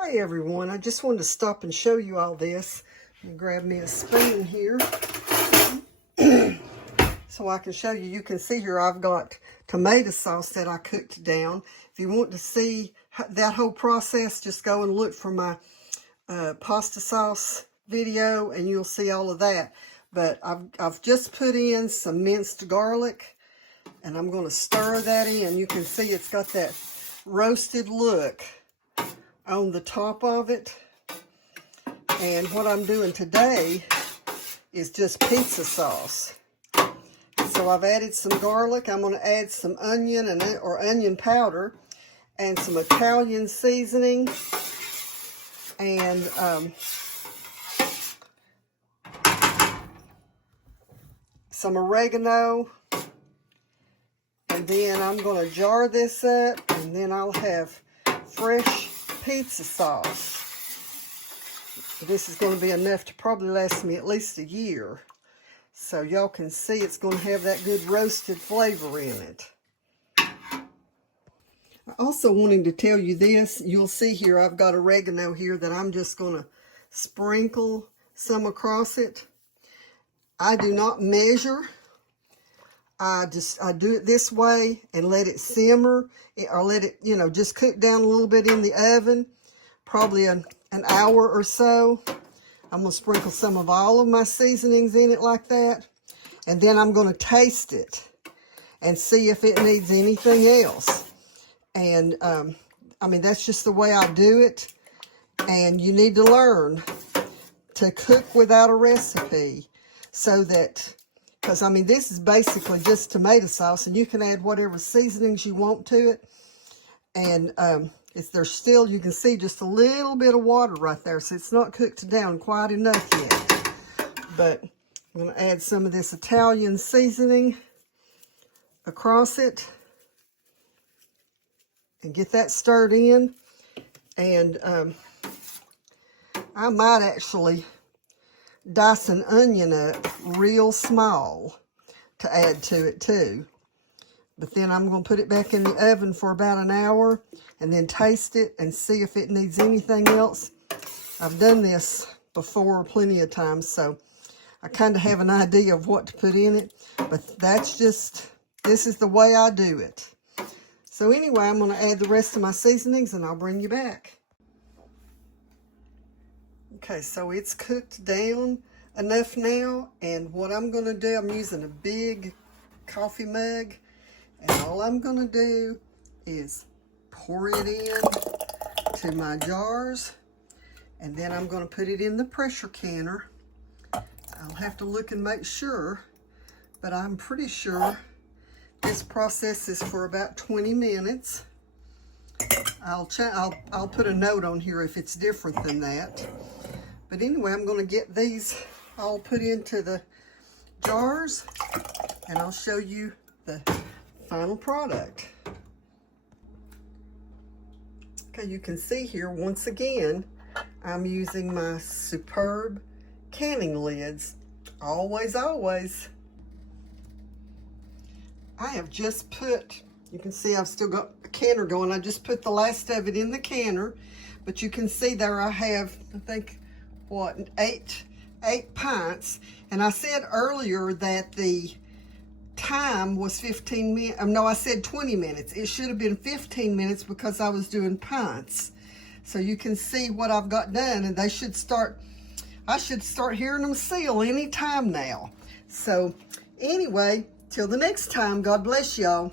Hi everyone, I just wanted to stop and show you all this. I'm gonna grab me a spoon here so I can show you. You can see here I've got tomato sauce that I cooked down. If you want to see that whole process, just go and look for my pasta sauce video and you'll see all of that. But I've just put in some minced garlic and I'm going to stir that in. You can see it's got that roasted look on the top of it. And what I'm doing today is just pizza sauce. So I've added some garlic. I'm going to add some onion or onion powder and some Italian seasoning and some oregano. And then I'm going to jar this up and then I'll have fresh pizza sauce. This is going to be enough to probably last me at least a year. So y'all can see it's going to have that good roasted flavor in it. I also wanted to tell you this. You'll see here I've got oregano here that I'm just going to sprinkle some across it. I do not measure. I do it this way and let it simmer or let it, just cook down a little bit in the oven, probably an hour or so. I'm going to sprinkle some of all of my seasonings in it like that. And then I'm going to taste it and see if it needs anything else. And, that's just the way I do it. And you need to learn to cook without a recipe so that, because, this is basically just tomato sauce, and you can add whatever seasonings you want to it. And there's still, you can see just a little bit of water right there, so it's not cooked down quite enough yet. But I'm going to add some of this Italian seasoning across it and get that stirred in. And I might actually dice an onion up real small to add to it too. But then I'm going to put it back in the oven for about an hour and then taste it and see if it needs anything else. I've done this before plenty of times, so I kind of have an idea of what to put in it. But this is the way I do it. So anyway, I'm going to add the rest of my seasonings and I'll bring you back. Okay, so it's cooked down enough now, and what I'm going to do, I'm using a big coffee mug, and all I'm going to do is pour it in to my jars, and then I'm going to put it in the pressure canner. I'll have to look and make sure, but I'm pretty sure this process is for about 20 minutes. I'll put a note on here if it's different than that. But anyway, I'm going to get these all put into the jars, and I'll show you the final product. Okay, you can see here, once again, I'm using my superb canning lids. Always, always. I have just put, you can see I've still got a canner going. I just put the last of it in the canner, but you can see there I have, I think, what, eight pints. And I said earlier that the time was 15 minutes. No, I said 20 minutes. It should have been 15 minutes because I was doing pints. So you can see what I've got done, and I should start hearing them seal any time now. So anyway, till the next time, God bless y'all.